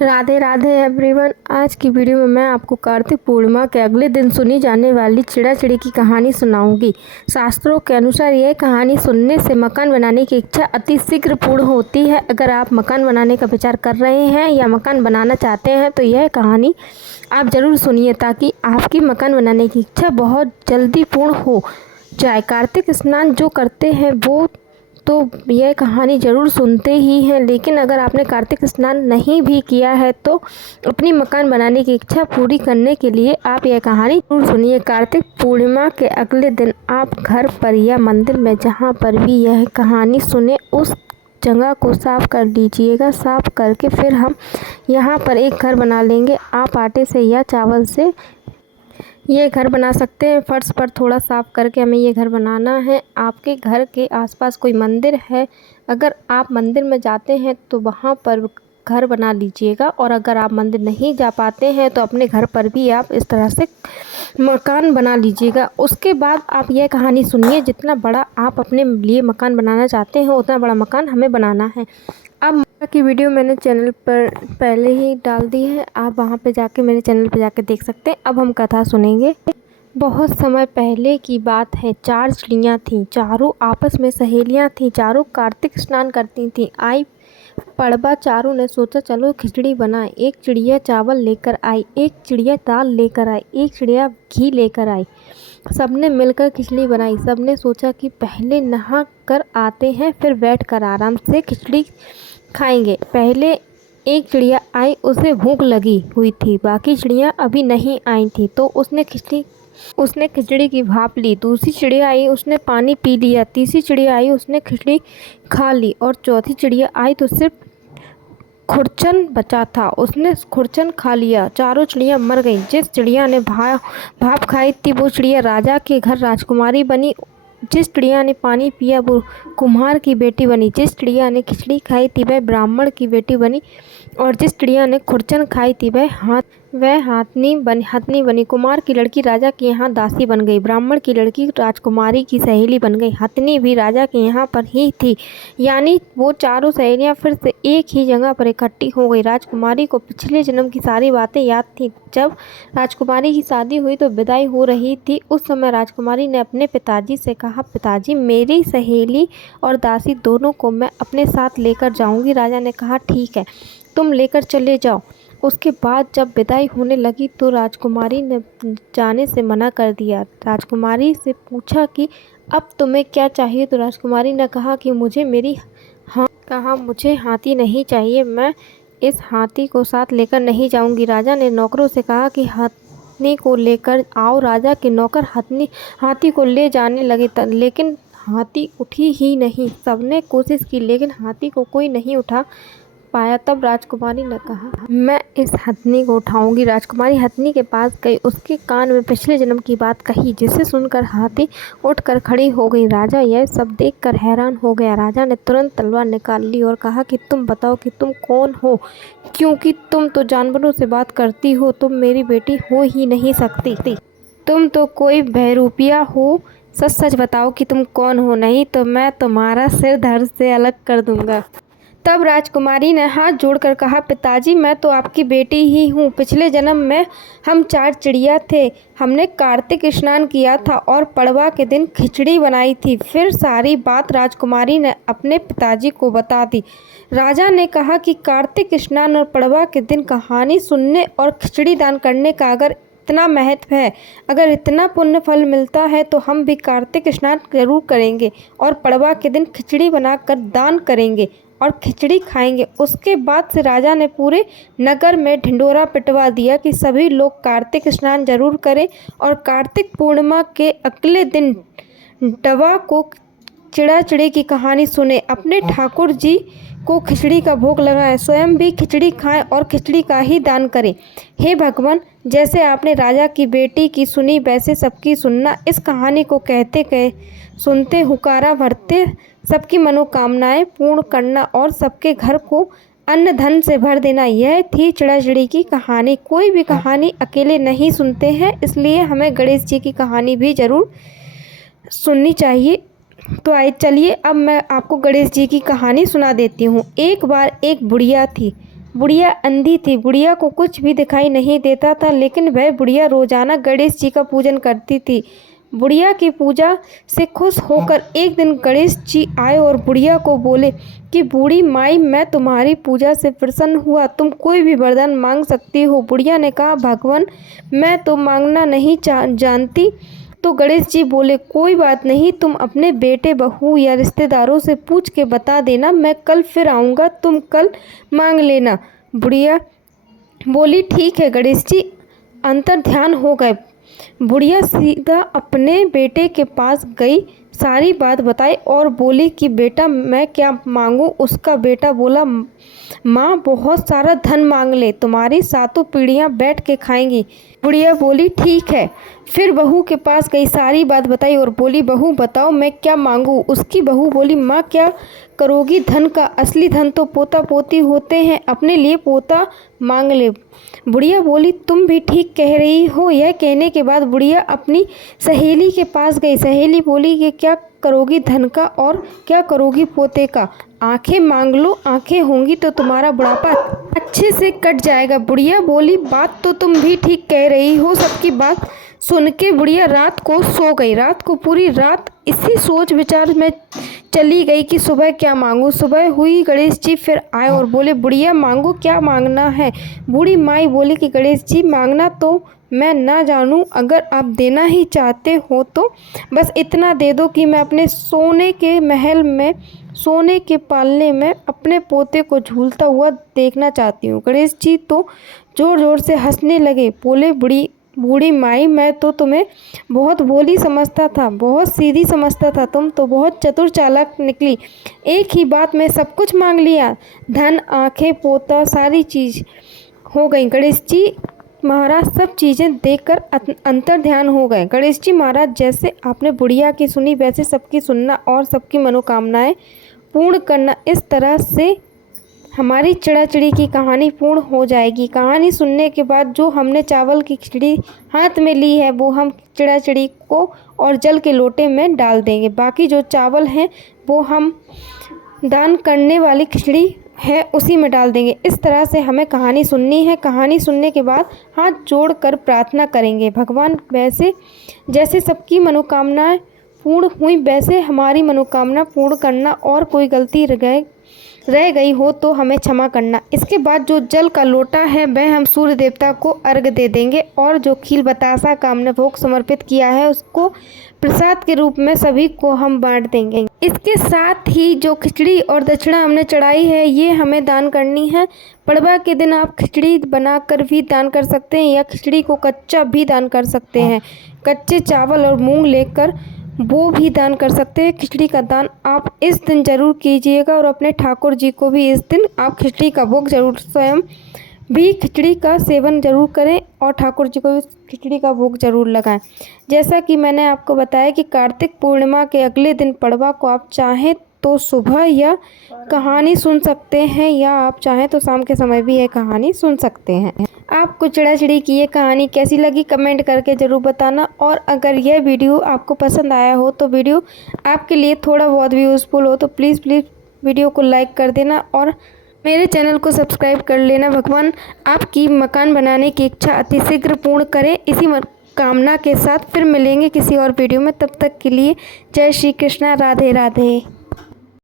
Radhe Radhe everyone. आज की video में मैं आपको कार्तिक पूर्णिमा के अगले दिन सुनी जाने वाली चिड़ा चिड़ी की कहानी सुनाऊंगी। शास्त्रों के अनुसार यह कहानी सुनने से मकान बनाने की इच्छा अति शीघ्र पूर्ण होती है। अगर आप मकान बनाने का विचार कर रहे हैं या मकान बनाना चाहते हैं तो यह कहानी आप ज़रूर सुनिए ताकि आपकी मकान बनाने की इच्छा बहुत जल्दी पूर्ण हो जाए। कार्तिक स्नान जो करते हैं वो तो यह कहानी ज़रूर सुनते ही हैं, लेकिन अगर आपने कार्तिक स्नान नहीं भी किया है तो अपनी मकान बनाने की इच्छा पूरी करने के लिए आप यह कहानी ज़रूर सुनिए। कार्तिक पूर्णिमा के अगले दिन आप घर पर या मंदिर में जहाँ पर भी यह कहानी सुने उस जगह को साफ़ कर लीजिएगा। साफ़ करके फिर हम यहाँ पर एक घर बना लेंगे। आप आटे से या चावल से ये घर बना सकते हैं। फर्श पर थोड़ा साफ़ करके हमें ये घर बनाना है। आपके घर के आसपास कोई मंदिर है, अगर आप मंदिर में जाते हैं तो वहाँ पर घर बना लीजिएगा, और अगर आप मंदिर नहीं जा पाते हैं तो अपने घर पर भी आप इस तरह से मकान बना लीजिएगा। उसके बाद आप यह कहानी सुनिए। जितना बड़ा आप अपने लिए मकान बनाना चाहते हैं उतना बड़ा मकान हमें बनाना है। अब की वीडियो मैंने चैनल पर पहले ही डाल दी है, आप वहां पे जाके मेरे चैनल पे जाके देख सकते हैं। अब हम कथा सुनेंगे। बहुत समय पहले की बात है। 4 चिड़ियाँ थीं, चारों आपस में सहेलियाँ थीं, चारों कार्तिक स्नान करती थीं। आई पड़वा, चारों ने सोचा चलो खिचड़ी बनाएं। एक चिड़िया चावल लेकर आई, एक चिड़िया दाल लेकर आई, एक चिड़िया घी लेकर आई। सबने मिलकर खिचड़ी बनाई। सबने सोचा कि पहले नहा कर आते हैं फिर बैठकर आराम से खिचड़ी खाएंगे। पहले एक चिड़िया आई, उसे भूख लगी हुई थी, बाकी चिड़िया अभी नहीं आई थी तो उसने खिचड़ी की भाप ली। दूसरी चिड़िया आई, उसने पानी पी लिया। तीसरी चिड़िया आई, उसने खिचड़ी खा ली, और चौथी चिड़िया आई तो सिर्फ खुरचन बचा था, उसने खुरचन खा लिया। चारों चिड़िया मर गईं। जिस चिड़िया ने भाप खाई थी वो चिड़िया राजा के घर राजकुमारी बनी। जिस चिड़िया ने पानी पिया वो कुम्हार की बेटी बनी। जिस चिड़िया ने खिचड़ी खाई थी वह ब्राह्मण की बेटी बनी, और जिस चिड़िया ने खुरचन खाई थी वह हथनी बनी। कुम्हार की लड़की राजा के यहाँ दासी बन गई। ब्राह्मण की लड़की राजकुमारी की सहेली बन गई। हथनी भी राजा के यहाँ पर ही थी। यानी वो चारों सहेलियाँ फिर से एक ही जगह पर इकट्ठी हो गई। राजकुमारी को पिछले जन्म की सारी बातें याद थी। जब राजकुमारी की शादी हुई तो विदाई हो रही थी। उस समय राजकुमारी ने अपने पिताजी से कहा, पिताजी मेरी सहेली और दासी दोनों को मैं अपने साथ लेकर जाऊंगी। राजा ने कहा, ठीक है, तुम लेकर चले जाओ। उसके बाद जब विदाई होने लगी तो राजकुमारी ने जाने से मना कर दिया। राजकुमारी से पूछा कि अब तुम्हें क्या चाहिए, तो राजकुमारी ने कहा कि मुझे हाथी नहीं चाहिए, मैं इस हाथी को साथ लेकर नहीं जाऊंगी। राजा ने नौकरों से कहा कि हाथी को लेकर आओ। राजा के नौकर हाथी को ले जाने लगे, लेकिन हाथी उठी ही नहीं। सबने कोशिश की लेकिन हाथी को कोई नहीं उठा पाया। तब राजकुमारी ने कहा, मैं इस हथनी को उठाऊंगी। राजकुमारी हथनी के पास गई, उसके कान में पिछले जन्म की बात कही, जिसे सुनकर हाथी उठकर खड़ी हो गई। राजा यह सब देखकर हैरान हो गया। राजा ने तुरंत तलवार निकाल ली और कहा कि तुम बताओ कि तुम कौन हो, क्योंकि तुम तो जानवरों से बात करती हो, तुम मेरी बेटी हो ही नहीं सकती, तुम तो कोई बहरूपिया हो। सच सच बताओ कि तुम कौन हो, नहीं तो मैं तुम्हारा सिर धड़ से अलग कर दूंगा। तब राजकुमारी ने हाथ जोड़कर कहा, पिताजी मैं तो आपकी बेटी ही हूँ। पिछले जन्म में हम 4 चिड़िया थे, हमने कार्तिक स्नान किया था और पड़वा के दिन खिचड़ी बनाई थी। फिर सारी बात राजकुमारी ने अपने पिताजी को बता दी। राजा ने कहा कि कार्तिक स्नान और पड़वा के दिन कहानी सुनने और खिचड़ी दान करने का अगर इतना महत्व है, अगर इतना पुण्य फल मिलता है तो हम भी कार्तिक स्नान जरूर करेंगे और पड़वा के दिन खिचड़ी बनाकर दान करेंगे और खिचड़ी खाएंगे। उसके बाद से राजा ने पूरे नगर में ढिंढोरा पिटवा दिया कि सभी लोग कार्तिक स्नान जरूर करें और कार्तिक पूर्णिमा के अगले दिन डवा को चिड़ा चिड़ी की कहानी सुने, अपने ठाकुर जी को खिचड़ी का भोग लगाएं, स्वयं भी खिचड़ी खाएं और खिचड़ी का ही दान करें। हे भगवान, जैसे आपने राजा की बेटी की सुनी वैसे सबकी सुनना। इस कहानी को कहते सुनते हुकारा भरते सबकी मनोकामनाएं पूर्ण करना और सबके घर को अन्न धन से भर देना। यह थी चिड़ा चिड़ी की कहानी। कोई भी कहानी अकेले नहीं सुनते हैं, इसलिए हमें गणेश जी की कहानी भी ज़रूर सुननी चाहिए। तो चलिए अब मैं आपको गणेश जी की कहानी सुना देती हूँ। एक बार एक बुढ़िया थी। बुढ़िया अंधी थी, बुढ़िया को कुछ भी दिखाई नहीं देता था, लेकिन वह बुढ़िया रोजाना गणेश जी का पूजन करती थी। बुढ़िया की पूजा से खुश होकर एक दिन गणेश जी आए और बुढ़िया को बोले कि बूढ़ी माई, मैं तुम्हारी पूजा से प्रसन्न हुआ, तुम कोई भी वरदान मांग सकती हो। बुढ़िया ने कहा, भगवान मैं तो मांगना नहीं जानती। तो गणेश जी बोले, कोई बात नहीं, तुम अपने बेटे बहू या रिश्तेदारों से पूछ के बता देना, मैं कल फिर आऊँगा, तुम कल मांग लेना। बुढ़िया बोली, ठीक है। गणेश जी अंतर ध्यान हो गए। बुढ़िया सीधा अपने बेटे के पास गई, सारी बात बताई और बोली कि बेटा मैं क्या मांगूं। उसका बेटा बोला, माँ बहुत सारा धन मांग ले, तुम्हारी सातों पीढ़ियाँ बैठ के खाएंगी। बुढ़िया बोली, ठीक है। फिर बहू के पास गई, सारी बात बताई और बोली, बहू बताओ मैं क्या मांगूं। उसकी बहू बोली, माँ क्या करोगी धन का, असली धन तो पोता पोती होते हैं, अपने लिए पोता मांग ले। बुढ़िया बोली, तुम भी ठीक कह रही हो। यह कहने के बाद बुढ़िया अपनी सहेली के पास गई। सहेली बोली कि क्या करोगी धन का और क्या करोगी पोते का, आंखें मांग लो, आंखें होंगी तो तुम्हारा बुढ़ापा अच्छे से कट जाएगा। बुढ़िया बोली, बात तो तुम भी ठीक कह रही हो। सबकी बात सुन के बुढ़िया रात को सो गई। रात को पूरी रात इसी सोच विचार में चली गई कि सुबह क्या मांगूं। सुबह हुई, गणेश जी फिर आए और बोले, बुढ़िया मांगो, क्या मांगना है। बूढ़ी माई बोली कि गणेश जी मांगना तो मैं ना जानूं, अगर आप देना ही चाहते हो तो बस इतना दे दो कि मैं अपने सोने के महल में, सोने के पालने में अपने पोते को झूलता हुआ देखना चाहती हूँ। गणेश जी तो जोर जोर से हंसने लगे, बोले, बूढ़ी माई मैं तो तुम्हें बहुत भोली समझता था, बहुत सीधी समझता था, तुम तो बहुत चतुर चालाक निकली। एक ही बात में सब कुछ मांग लिया, धन, आंखें, पोता, सारी चीज़ हो गई। गणेश जी महाराज सब चीज़ें देखकर अंतर ध्यान हो गए। गणेश जी महाराज, जैसे आपने बुढ़िया की सुनी वैसे सबकी सुनना और सबकी मनोकामनाएं पूर्ण करना। इस तरह से हमारी चिड़ाचिड़ी की कहानी पूर्ण हो जाएगी। कहानी सुनने के बाद जो हमने चावल की खिचड़ी हाथ में ली है वो हम चिड़ाचिड़ी को और जल के लोटे में डाल देंगे। बाकी जो चावल हैं वो हम दान करने वाली खिचड़ी है उसी में डाल देंगे। इस तरह से हमें कहानी सुननी है। कहानी सुनने के बाद हाथ जोड़कर प्रार्थना करेंगे, भगवान वैसे जैसे सबकी मनोकामनाएं पूर्ण हुई वैसे हमारी मनोकामना पूर्ण करना, और कोई गलती रह गई हो तो हमें क्षमा करना। इसके बाद जो जल का लोटा है वह हम सूर्य देवता को अर्घ दे देंगे और जो खील बतासा का हमने भोग समर्पित किया है उसको प्रसाद के रूप में सभी को हम बांट देंगे। इसके साथ ही जो खिचड़ी और दक्षिणा हमने चढ़ाई है ये हमें दान करनी है। पड़वा के दिन आप खिचड़ी बनाकर भी दान कर सकते हैं या खिचड़ी को कच्चा भी दान कर सकते हैं। कच्चे चावल और मूंग लेकर वो भी दान कर सकते हैं। खिचड़ी का दान आप इस दिन ज़रूर कीजिएगा और अपने ठाकुर जी को भी इस दिन आप खिचड़ी का भोग जरूर, स्वयं भी खिचड़ी का सेवन जरूर करें और ठाकुर जी को भी खिचड़ी का भोग जरूर लगाएं। जैसा कि मैंने आपको बताया कि कार्तिक पूर्णिमा के अगले दिन पड़वा को आप चाहें तो सुबह या कहानी सुन सकते हैं या आप चाहें तो शाम के समय भी यह कहानी सुन सकते हैं। आपको चिड़ाचिड़ी की ये कहानी कैसी लगी कमेंट करके ज़रूर बताना, और अगर यह वीडियो आपको पसंद आया हो तो वीडियो आपके लिए थोड़ा बहुत भी यूज़फुल हो तो प्लीज़ वीडियो को लाइक कर देना और मेरे चैनल को सब्सक्राइब कर लेना। भगवान आपकी मकान बनाने की इच्छा अतिशीघ्र पूर्ण करें। इसी कामना के साथ फिर मिलेंगे किसी और वीडियो में। तब तक के लिए जय श्री कृष्णा, राधे राधे।